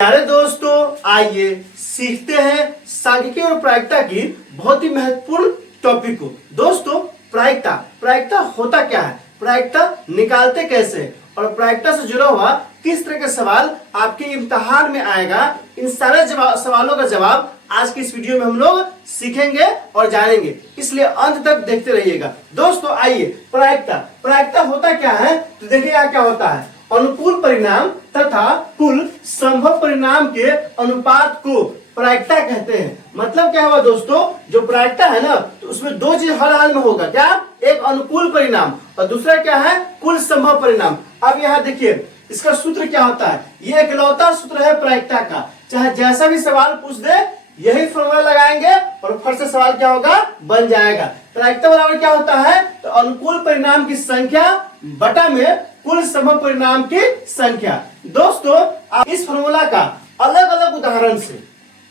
प्यारे दोस्तों, आइए सीखते हैं सांख्यिकी और प्रायिकता की बहुत ही महत्वपूर्ण टॉपिक को। दोस्तों, प्रायिकता प्रायिकता होता क्या है, प्रायिकता निकालते कैसे हैं और प्रायिकता से जुड़ा हुआ किस तरह के सवाल आपके इम्तिहान में आएगा, इन सारे सवालों का जवाब आज की इस वीडियो में हम लोग सीखेंगे और जानेंगे, इसलिए अंत तक देखते रहिएगा। दोस्तों आइए, प्रायिकता प्रायिकता होता क्या है तो देखिए यहाँ क्या होता है। अनुकूल परिणाम तथा कुल संभव परिणाम के अनुपात को प्रायिकता कहते हैं। मतलब क्या हुआ दोस्तों, जो प्रायिकता है ना तो उसमें दो चीज हर हाल में होगा, क्या? एक अनुकूल परिणाम और दूसरा क्या है, कुल संभव परिणाम। अब यहाँ देखिए इसका सूत्र क्या होता है, ये इकलौता सूत्र है प्रायिकता का। चाहे जैसा भी सवाल पूछ दे यही फॉर्मूला लगाएंगे और फिर से सवाल क्या होगा, बन जाएगा। प्रायिकता बराबर क्या होता है, तो अनुकूल परिणाम की संख्या बटा में कुल संभव परिणाम की संख्या। दोस्तों आप इस फॉर्मूला का अलग अलग उदाहरण से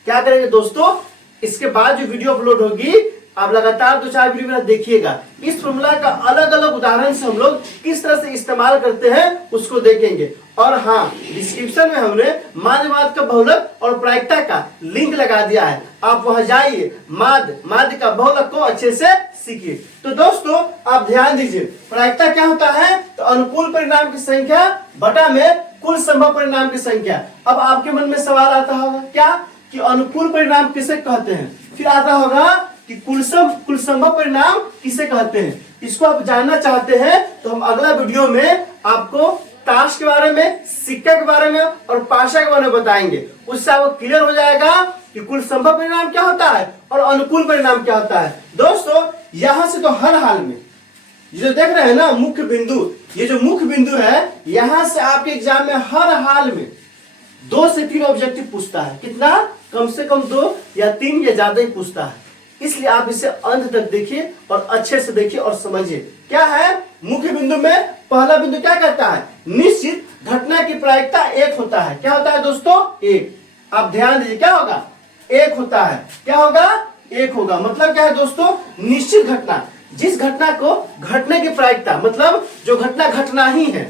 क्या करेंगे दोस्तों, इसके बाद जो वीडियो अपलोड होगी आप लगातार 2-4 वीडियो देखिएगा। इस फॉर्मूला का अलग अलग उदाहरण से हम लोग किस तरह से इस्तेमाल करते हैं उसको देखेंगे। और हाँ, डिस्क्रिप्शन में हमने माध्यवाद का बहुलक और प्रायिकता का लिंक लगा दिया है, आप वहां जाइए, माध्य का बहुलक को अच्छे से सीखिए। तो दोस्तों आप ध्यान दीजिए, प्रायिकता क्या होता है, तो अनुकूल परिणाम की संख्या बटा में कुल संभव परिणाम की संख्या। अब आपके मन में सवाल आता होगा क्या कि अनुकूल परिणाम किसे कहते हैं, फिर आता होगा कि कुल संभव परिणाम किसे कहते हैं। इसको आप जानना चाहते हैं तो हम अगला वीडियो में आपको ताश के बारे में, सिक्का के बारे में और पाशा के बारे में बताएंगे। उससे आपको क्लियर हो जाएगा कि कुल संभव परिणाम क्या होता है और अनुकूल परिणाम क्या होता है। दोस्तों यहां से तो हर हाल में ये जो देख रहे हैं ना मुख्य बिंदु, ये जो मुख्य बिंदु है, यहां से आपके एग्जाम में हर हाल में 2 से 3 ऑब्जेक्टिव पूछता है। कितना? कम से कम 2 या 3 या ज्यादा ही पूछता है। इसलिए आप इसे अंत तक देखिए और अच्छे से देखिए और समझिए। क्या है मुख्य बिंदु में, पहला बिंदु क्या कहता है, निश्चित घटना की प्रायिकता 1 होता है। क्या होता है दोस्तों, 1। आप ध्यान दीजिए, क्या होगा, 1 होता है। क्या होगा, 1 होगा। मतलब क्या है दोस्तों, निश्चित घटना, जिस घटना को घटने की प्रायिकता, मतलब जो घटना घटना ही है।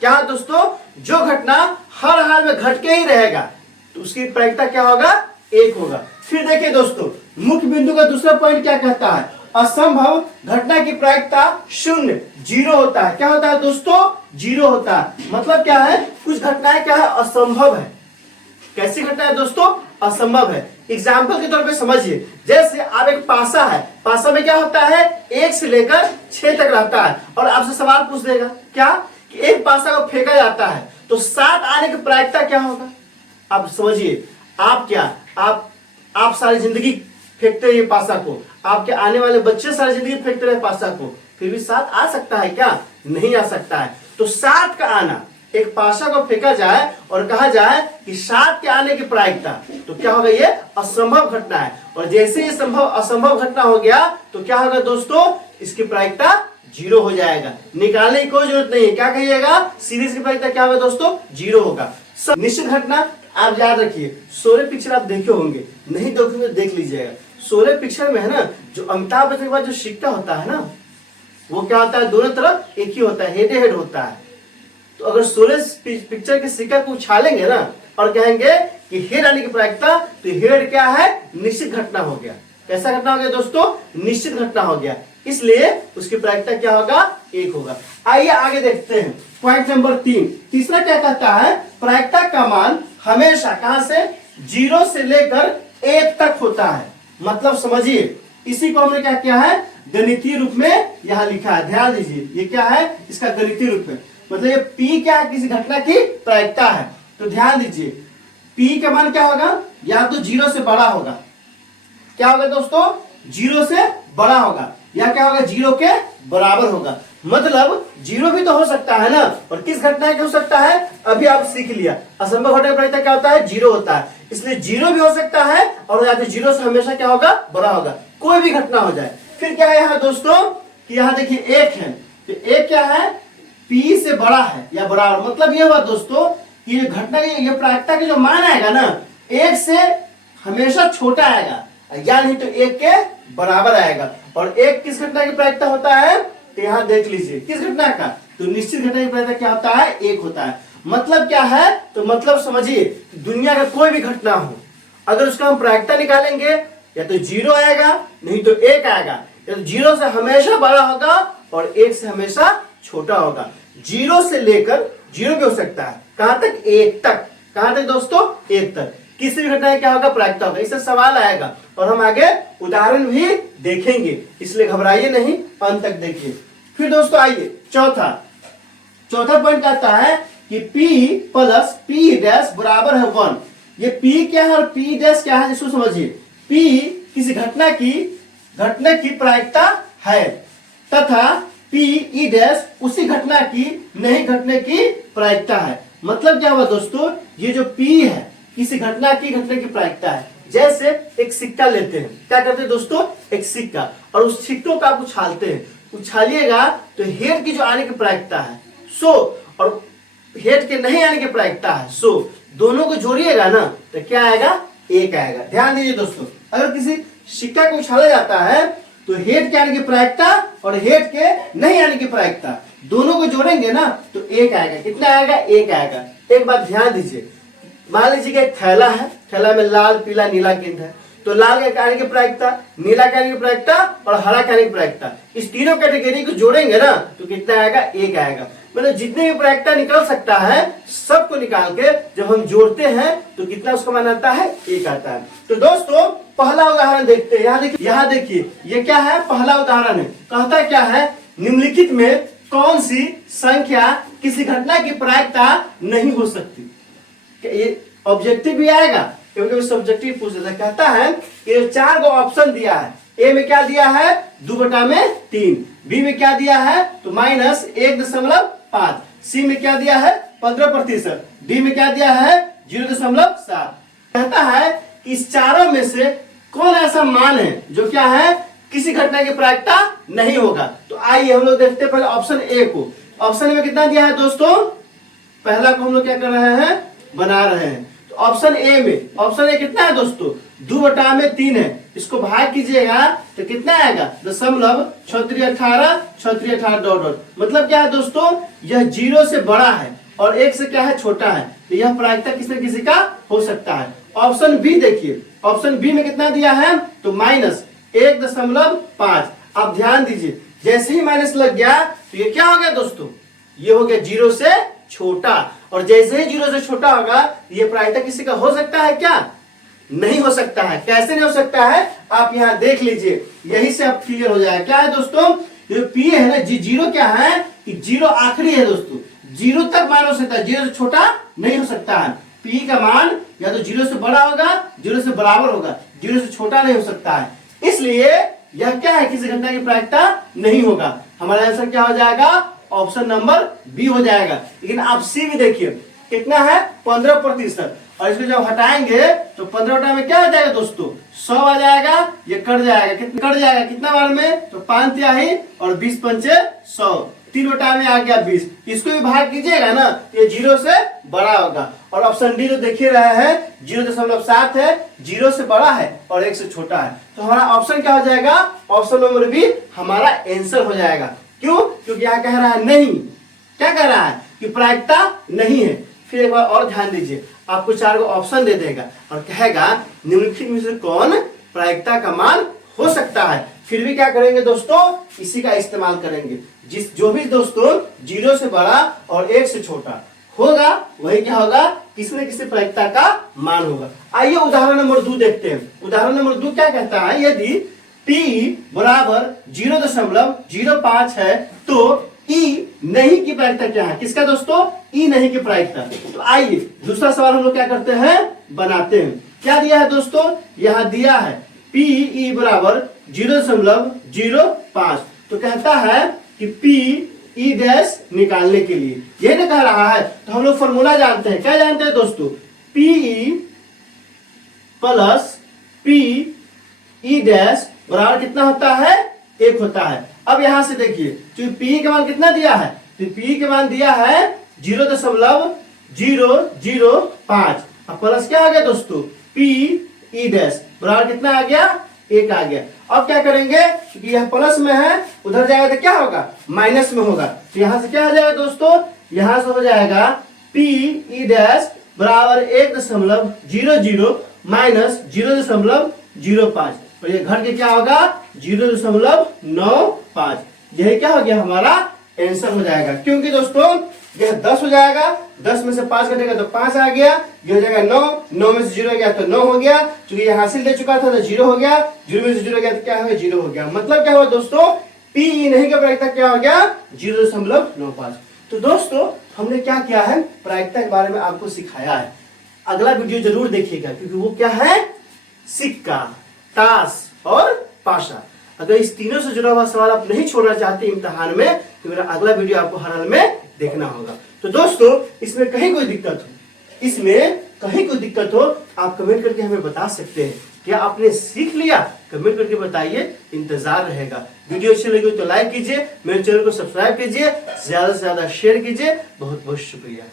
क्या है दोस्तों, जो घटना हर हाल में घट के ही रहेगा तो उसकी प्रायिकता क्या होगा, 1 होगा। फिर देखिए दोस्तों, मुख्य बिंदु का दूसरा पॉइंट क्या कहता है, असंभव घटना की प्रायिकता 0 0 होता है। क्या होता है दोस्तों, 0 होता है। मतलब क्या है, कुछ घटनाएं क्या है, असंभव है। कैसी घटना है दोस्तों, असंभव है। एग्जाम्पल के तौर पे समझिए, जैसे आप एक पासा है, पासा में क्या होता है, 1 से लेकर 6 तक रहता है और आपसे सवाल पूछ देगा क्या कि एक पासा को फेंका जाता है तो 7 आने की प्रायिकता क्या होगा। आप समझिए, आप क्या आप सारी जिंदगी फेंकते रहिए पासा को, आपके आने वाले बच्चे सारी जिंदगी फेंकते रहे पासा को, फिर भी 7 आ सकता है क्या, नहीं आ सकता है। तो 7 का आना, एक पासा को फेंका जाए और कहा जाए कि 7 के आने की प्रायिकता, तो क्या होगा, ये असंभव घटना है। और जैसे ये असंभव घटना हो गया तो क्या होगा दोस्तों, इसकी प्रायिकता 0 हो जाएगा। निकालने की कोई जरूरत नहीं है, क्या कहिएगा, सीरीज की प्रायिकता क्या होगा दोस्तों, 0 होगा। निश्चित घटना आप याद रखिए, 16 पिक्चर आप देखे होंगे, नहीं देखोगे देख लीजिएगा। 16 पिक्चर में है ना, जो अमिताभ बच्चन के बाद जो सिक्का होता है ना, वो क्या होता है, दोनों तरफ एक ही होता है, हेड हेड होता है। तो अगर 16 पिक्चर के सिक्का को उछालेंगे ना और कहेंगे कि हेड आने की प्रायिकता, तो हेड क्या है, निश्चित घटना हो गया। कैसा घटना हो गया दोस्तों, निश्चित घटना हो गया, इसलिए उसकी प्रायिकता क्या होगा, 1 होगा। आइए आगे देखते हैं पॉइंट नंबर 3। तीसरा क्या कहता है, प्रायिकता का मान हमेशा कहां से, 0 से लेकर 1 तक होता है। मतलब समझिए, इसी को हमने क्या किया है, गणितीय रूप में यहां लिखा है। ध्यान दीजिए, ये क्या है, इसका गणितीय रूप में, मतलब ये P क्या है, किसी घटना की प्रायिकता है। तो ध्यान दीजिए, P का मान क्या होगा, या तो 0 से बड़ा होगा। क्या होगा दोस्तों, 0 से बड़ा होगा, या क्या होगा, 0 के बराबर होगा। मतलब 0 भी तो हो सकता है ना, और किस घटना के हो सकता है, अभी आप सीख लिया, असंभव घटना की प्रायिकता क्या होता है, 0 होता है। इसलिए 0 भी हो सकता है और या तो 0 से हमेशा क्या होगा, बड़ा होगा, कोई भी घटना हो जाए। फिर क्या है यहाँ दोस्तों, कि यहाँ देखिए 1 है, तो 1 क्या है, P से बड़ा है या बराबर। मतलब ये हुआ दोस्तों कि ये घटना की, ये प्रायिकता के जो मान आएगा ना, 1 से हमेशा छोटा आएगा या नहीं तो 1 के बराबर आएगा। और 1 किस घटना की प्रायिकता होता है, तो यहाँ देख लीजिए किस घटना का, तो निश्चित घटना की प्रायिकता क्या होता है, 1 होता है। मतलब क्या है? तो मतलब समझिए, दुनिया का कोई भी घटना हो, अगर उसका हम प्रायिकता निकालेंगे या तो 0 आएगा, नहीं तो 1 आएगा। या तो 0 से हमेशा बड़ा होगा और 1 से हमेशा छोटा होगा। 0 से लेकर 0 भी हो सकता है, कहां तक? 1 तक। कहां तक दोस्तों? 1 तक। किसी भी घटना क्या होगा? प्रायिकता होगा। इससे सवाल आएगा और हम आगे उदाहरण भी देखेंगे, इसलिए घबराइए नहीं, अंत तक देखिए। फिर दोस्तों आइए चौथा पॉइंट कहता है कि P प्लस P डैश बराबर है 1। ये P क्या है और P डैश क्या है, इसको समझिए। P किसी घटना की प्रायिकता है तथा P E डैश उसी घटना की नहीं घटने की प्रायिकता है। मतलब क्या हुआ दोस्तों? ये जो P है किसी घटना की प्रायिकता है। जैसे एक सिक्का लेते हैं, क्या करते हैं दोस्तों? एक सिक्का, और उस सिक्कों का आप उछालते हैं, उछालिएगा तो हेड की जो आने की प्रायिकता है 100 और हेड के नहीं आने की प्रायिकता है 100, दोनों को जोड़िएगा ना तो क्या आएगा? 1 आएगा। ध्यान दीजिए दोस्तों, अगर किसी सिक्का को उछाला जाता है तो हेड के आने की प्रायिकता और हेड के नहीं आने की प्रायिकता दोनों को जोड़ेंगे ना तो 1 आएगा। कितना आएगा? 1 आएगा। एक बात ध्यान दीजिए, मान लीजिए कि एक थैला है, थैला में लाल पीला नीला गेंद है, तो लाल के आने की प्रायिकता, नीला के आने की प्रायिकता और हरा के आने की प्रायिकता, इस तीनों कैटेगरी को जोड़ेंगे ना तो कितना आएगा? 1 आएगा। मतलब जितने भी प्रायिकता निकल सकता है सबको निकाल के जब हम जोड़ते हैं तो कितना उसका मान आता है? 1 आता है। तो दोस्तों पहला उदाहरण देखते हैं। यहाँ देखिए ये क्या है? पहला उदाहरण है। कहता क्या है? निम्नलिखित में कौन सी संख्या किसी घटना की प्रायिकता नहीं हो सकती? ये ऑब्जेक्टिव भी आएगा क्योंकि सब्जेक्टिव पूछ देता है। कहता है कि 4 को ऑप्शन दिया है। ए में क्या दिया है? 2/3। बी में क्या दिया है? तो -1.5। सी में क्या दिया है? 15%। डी में क्या दिया है? 0.7। कहता है कि इस चारों में से कौन ऐसा मान है जो क्या है? किसी घटना की प्रायिकता नहीं होगा। तो आइए हम लोग देखते हैं पहले ऑप्शन ए को। ऑप्शन में कितना दिया है दोस्तों? पहला को हम लोग क्या कर रहे हैं? बना रहे हैं। तो ऑप्शन ए कितना है दोस्तों? 2/3 है। इसको भाग कीजिएगा तो कितना आएगा? 0.6318 मतलब क्या है दोस्तों? यह 0 से बड़ा है और 1 से क्या है? छोटा है। तो यह प्रायिकता किसी न किसी का हो सकता है। ऑप्शन बी देखिए, ऑप्शन बी में कितना दिया है? तो -1.5। आप ध्यान दीजिए, जैसे ही माइनस लग गया तो ये क्या हो गया दोस्तों? ये हो गया 0 से छोटा, और जैसे ही 0 से छोटा होगा ये प्रायिकता किसी का हो सकता है क्या? नहीं हो सकता है। कैसे नहीं हो सकता है? आप यहाँ देख लीजिए, यही से आप क्लियर हो जाएगा। क्या है दोस्तों? जो P है ना, 0 क्या है कि 0 आखिरी है दोस्तों, 0 तक मान हो सकता है, 0 से छोटा नहीं हो सकता है। P का मान या तो 0 से बड़ा होगा, 0 से बराबर होगा, 0 से छोटा नहीं हो सकता है। इसलिए यह क्या है? किसी घटना की प्रायिकता नहीं होगा। हमारा आंसर क्या हो जाएगा? ऑप्शन नंबर बी हो जाएगा। लेकिन आप सी भी देखिए, कितना है? 15%, और इसको जब हटाएंगे तो 15 में क्या आ जाएगा दोस्तों? 100 आ जाएगा। ये कट जाएगा, कट जाएगा कितना बार में? तो 5 तिहाई और 20 पंचे 100, 3 में आ गया 20। इसको भी भाग कीजिएगा ना तो ये 0 से बड़ा होगा। और ऑप्शन डी जो देखिए रहे हैं 0.7 है, 0 से बड़ा है और 1 से छोटा है। तो हमारा ऑप्शन क्या हो जाएगा? ऑप्शन नंबर बी हमारा आंसर हो जाएगा। क्यों? क्योंकि यहाँ कह रहा है नहीं, क्या कह रहा है? कि प्रायिकता नहीं है। फिर एक बार और ध्यान दीजिए, आपको 4 को ऑप्शन दे देगा और कहेगा निम्नलिखित में से कौन प्रायिकता का मान हो सकता है। फिर भी क्या करेंगे दोस्तों? इसी का इस्तेमाल करेंगे। जो भी दोस्तों 0 से बड़ा और 1 से छोटा होगा वही क्या होगा? किसी न किसी प्रायिकता का मान होगा। आइए उदाहरण नंबर 2 देखते हैं। उदाहरण नंबर 2 क्या कहता है? यदि P बराबर 0.05 है तो E नहीं की प्रायिकता क्या है? किसका दोस्तों? E नहीं की प्रायिकता। तो आइए दूसरा सवाल हम लोग क्या करते हैं? बनाते हैं। क्या दिया है दोस्तों? यहाँ दिया है PE बराबर 0.05। तो कहता है कि PE डैश निकालने के लिए, ये ना कह रहा है, तो हम लोग फॉर्मूला जानते हैं। क्या जानते हैं दोस्तों? PE प्लस PE डैश बराबर कितना होता है? 1 होता है। अब यहां से देखिए, तो P का मान कितना दिया है? तो P का मान दिया है 0.005। अब प्लस क्या आ गया दोस्तों? PE डैश बराबर कितना आ गया? 1 आ गया। अब क्या करेंगे? क्योंकि यह प्लस में है, उधर जाएगा तो क्या होगा? माइनस में होगा। तो यहां से क्या आ जाएगा दोस्तों? यहां से हो जाएगा पी ई डैश बराबर 1.00 माइनस 0.05 और ये घट के क्या होगा 0.95। यही क्या हो गया हमारा आंसर हो जाएगा, क्योंकि दोस्तों यह 10 हो जाएगा, 10 में से 5 घटेगा तो 5 आ गया, ये हो जाएगा 9, 9 में से 0 गया तो 9 हो गया, क्योंकि ये हासिल दे चुका था तो 0 हो गया, 0 में से 0 गया तो क्या हो गया 0 हो गया। मतलब क्या हुआ दोस्तों, पी नहीं का प्रायिकता क्या हो गया 0.95। तो दोस्तों हमने क्या किया है, प्रायिकता के बारे में आपको सिखाया है। अगला वीडियो जरूर देखिएगा, क्योंकि वो क्या है, सिक्का, ताश और पाशा। अगर इस तीनों से जुड़ा हुआ सवाल आप नहीं छोड़ना चाहते इम्तिहान में, तो मेरा अगला वीडियो आपको हर हाल में देखना होगा। तो दोस्तों इसमें कहीं कोई दिक्कत हो, आप कमेंट करके हमें बता सकते हैं। क्या आपने सीख लिया, कमेंट करके बताइए, इंतजार रहेगा। वीडियो अच्छी लगी तो लाइक कीजिए, मेरे चैनल को सब्सक्राइब कीजिए, ज्यादा से ज्यादा शेयर कीजिए। बहुत बहुत शुक्रिया।